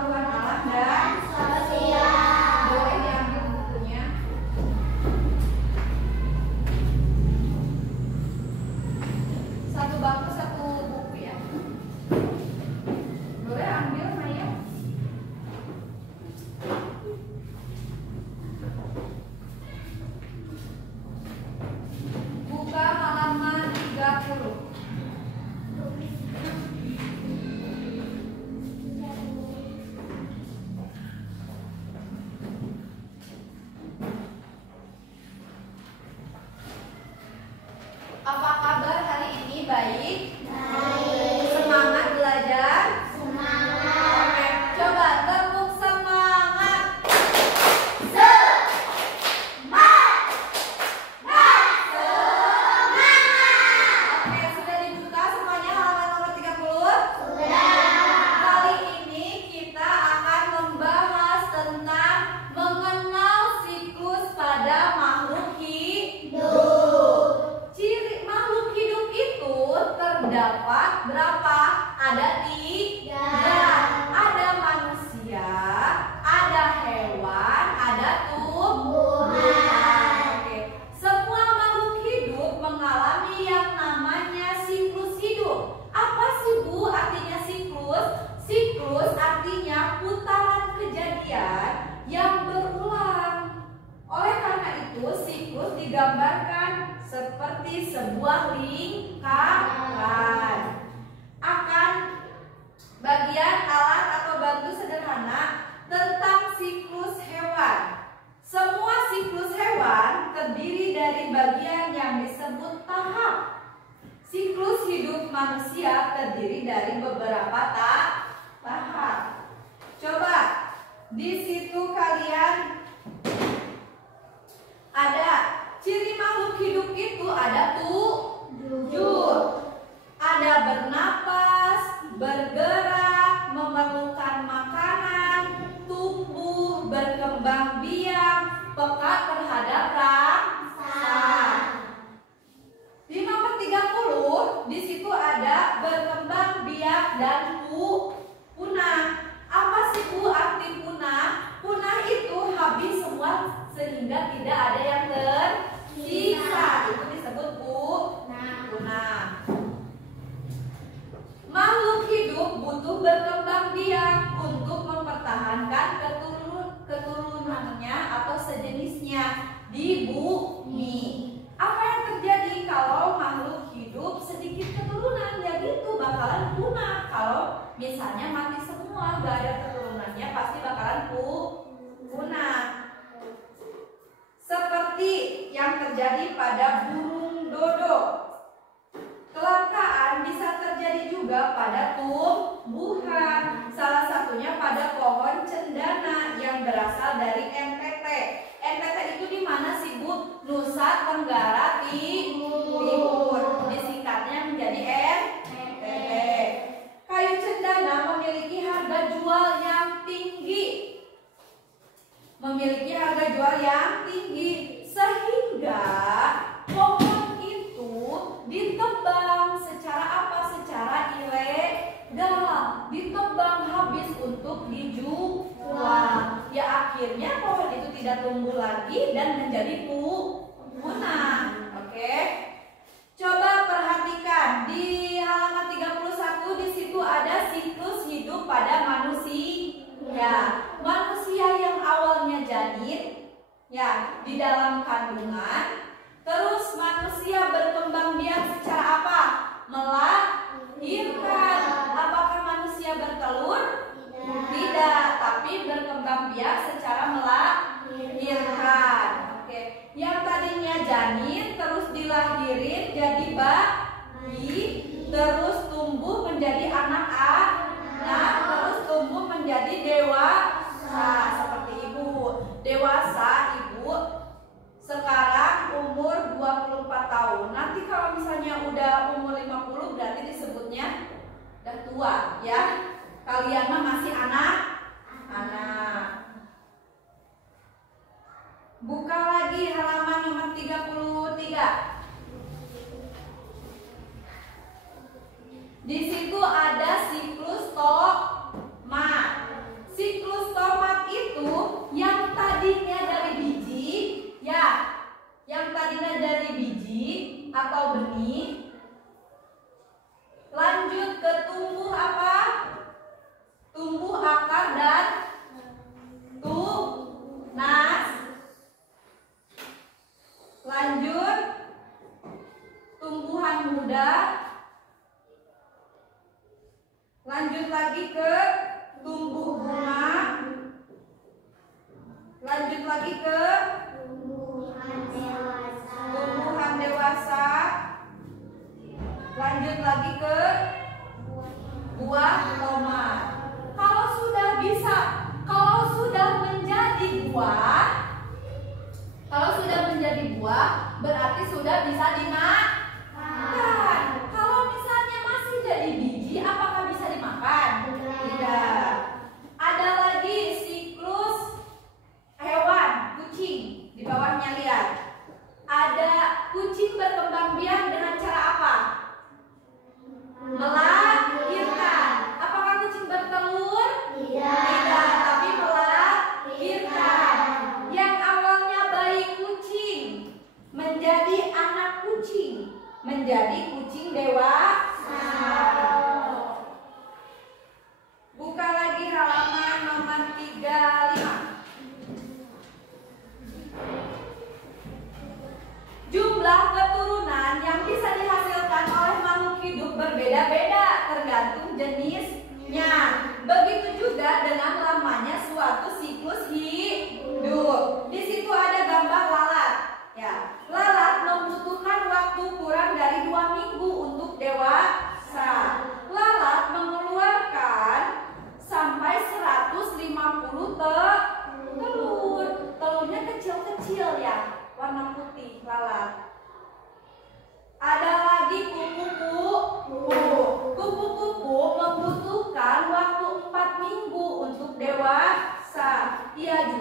pengetahuan alam dan sosial. Boleh diambil bukunya. Satu bangku satu buku ya. Boleh ambil Maya. Buka halaman 30. Apa kabar hari ini? Baik? Baik. Semangat belajar? Semangat. Oke, coba tepuk semangat. Semangat. Oke, sudah dibuka semuanya halaman nomor 30? Sudah. Kali ini kita akan membahas tentang mengenal siklus pada makhluk hidup. Ciri makhluk hidup itu terdapat berapa? Ada 3. Ada manusia, ada hewan, ada tumbuhan. Oke. Semua makhluk hidup mengalami yang namanya siklus hidup. Apa sih Bu artinya siklus? Siklus artinya putaran kejadian yang berulang. Oleh karena itu siklus digambarkan seperti sebuah lingkaran. Akan bagian alat atau bantu sederhana tentang siklus hewan. Semua siklus hewan terdiri dari bagian yang disebut tahap. Siklus hidup manusia terdiri dari beberapa tahap. Coba di situ kalian ada ciri makhluk hidup itu ada 7. Ada bernapas, bergerak, memerlukan makanan, tumbuh, berkembang biak, peka terhadap rasa. Di nomor 30 di situ ada berkembang biak dan punah. Apa sih Bu arti punah? Punah itu habis semua sehingga tidak ada yang tersisa. Itu disebut punah. Makhluk hidup butuh berkembang biak untuk mempertahankan keturunannya atau sejenisnya di bumi. Apa yang terjadi kalau makhluk hidup sedikit keturunan? Ya gitu, bakalan punah. Kalau misalnya mati semua, gak ada keturunannya, pasti bakalan punah. Seperti yang terjadi pada burung dodo. Kelangkaan bisa terjadi juga pada tumbuhan. Salah satunya pada pohon cendana yang berasal dari NTT. NTT itu di mana sih Bu? Nusa Tenggara Timur. Disingkatnya menjadi NTT. Kayu cendana memiliki harga jual yang tinggi. Sehingga pohon itu ditebang secara apa? Secara ilegal. Ditebang habis untuk dijual. Ya akhirnya pohon itu tidak tumbuh lagi dan menjadi punah. Oke. Coba perhatikan di halaman 31 di situ ada siklus hidup pada manusia. Manusia yang awalnya janin ya di dalam kandungan, terus manusia berkembang biak secara apa? Melahirkan. Apakah manusia bertelur? Tidak, tapi berkembang biak secara melahirkan. Oke. Yang tadinya janin terus dilahirin jadi bayi, terus tumbuh menjadi anak-anak, terus tumbuh menjadi dewasa seperti ibu. Dewasa ibu sekarang umur 24 tahun. Nanti kalau misalnya udah umur 50 berarti disebutnya udah tua ya. Kalian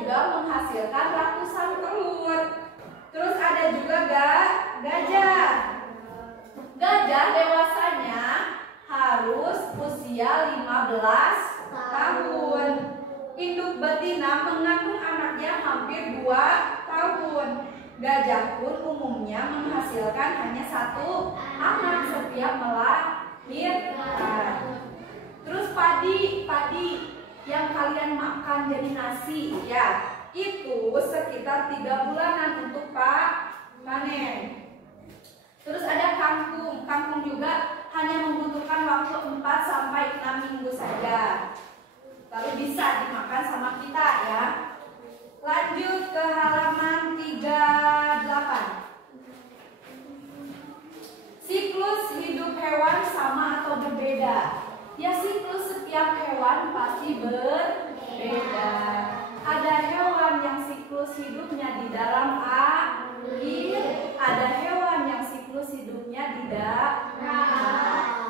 juga menghasilkan ratusan telur. Terus ada juga gajah. Gajah dewasanya harus usia 15 tahun. Induk betina mengandung anaknya hampir 2 tahun. Gajah pun umumnya menghasilkan hanya 1 anak setiap melahirkan. Terus padi yang kalian makan jadi nasi ya, itu sekitar 3 bulanan untuk panen. Terus ada kangkung. Kangkung juga hanya membutuhkan waktu 4 sampai 6 minggu saja. Lalu bisa dimakan sama kita ya. Lanjut ke halaman 38. Siklus hidup hewan sama atau berbeda? Ya, siklus setiap hewan pasti berbeda. Ada hewan yang siklus hidupnya di dalam air, ada hewan yang siklus hidupnya di darat.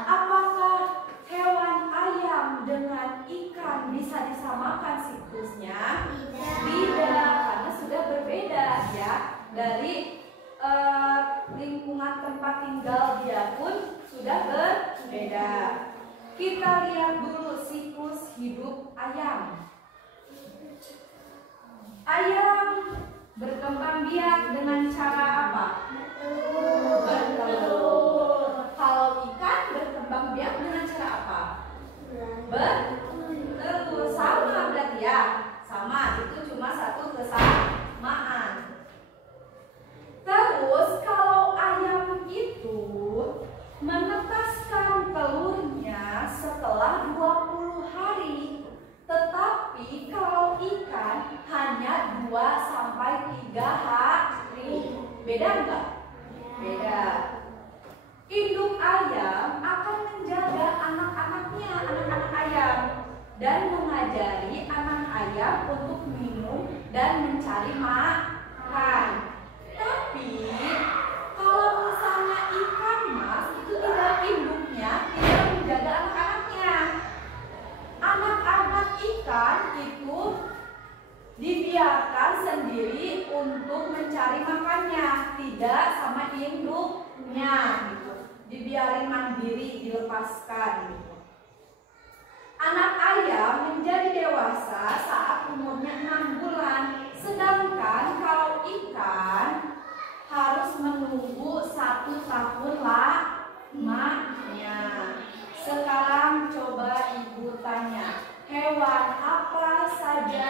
Apakah hewan ayam dengan ikan bisa disamakan siklusnya? Tidak, karena sudah berbeda ya. Dari lingkungan tempat tinggal dia pun sudah berbeda. Kita lihat dulu siklus hidup ayam. Ayam berkembang biak dengan cara apa? Bertelur. Kalau ikan berkembang biak dengan cara apa? Bertelur. Sama berarti ya. Sama, itu cuma satu kesamaan. Terus kalau ayam itu menetaskan telurnya setelah 20 hari. Tetapi kalau ikan hanya 2 sampai 3 hari. Beda enggak? Beda. Induk ayam akan menjaga anak-anaknya, anak-anak ayam, dan mengajari anak ayam untuk minum dan mencari makan. Tapi kalau misalnya ikan mas itu tidak, induknya tidak menjaga anak-anaknya. Anak-anak ikan itu dibiarkan sendiri untuk mencari makannya, tidak sama induknya gitu. Dibiarin mandiri, dilepaskan gitu. Anak ayam menjadi dewasa saat umurnya 6 bulan, sedangkan kalau ikan harus menunggu 1 tahun lamanya. Sekarang coba ibu tanya, hewan apa saja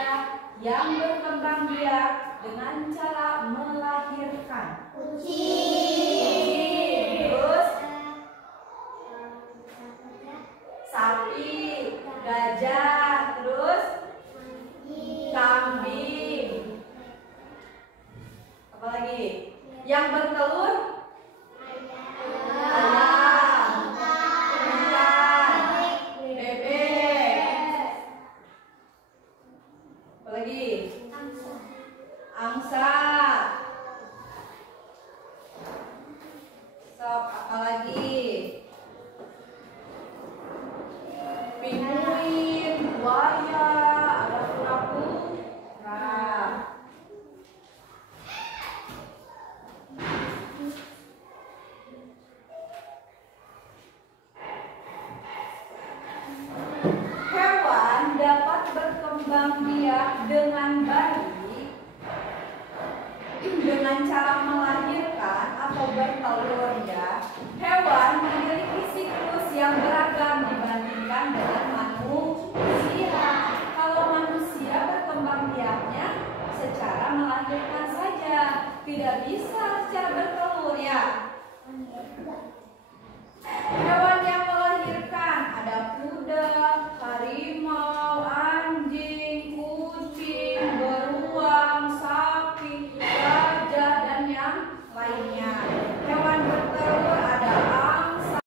yang berkembang biak dengan cara melahirkan? Kucing. Terus sapi, gajah, terus kambing. Apa lagi? Yang bertelur? Ayam, ikan, bebek. Apa lagi? Angsa. Sok, apa lagi? Pinguin, buaya, ada kura-kura. Hewan dapat berkembang biak dengan baik dengan cara melahirkan atau bertelur ya. Hewan memiliki siklus yang beragam dibandingkan dengan manusia. Kalau manusia berkembang biaknya secara melahirkan saja, tidak bisa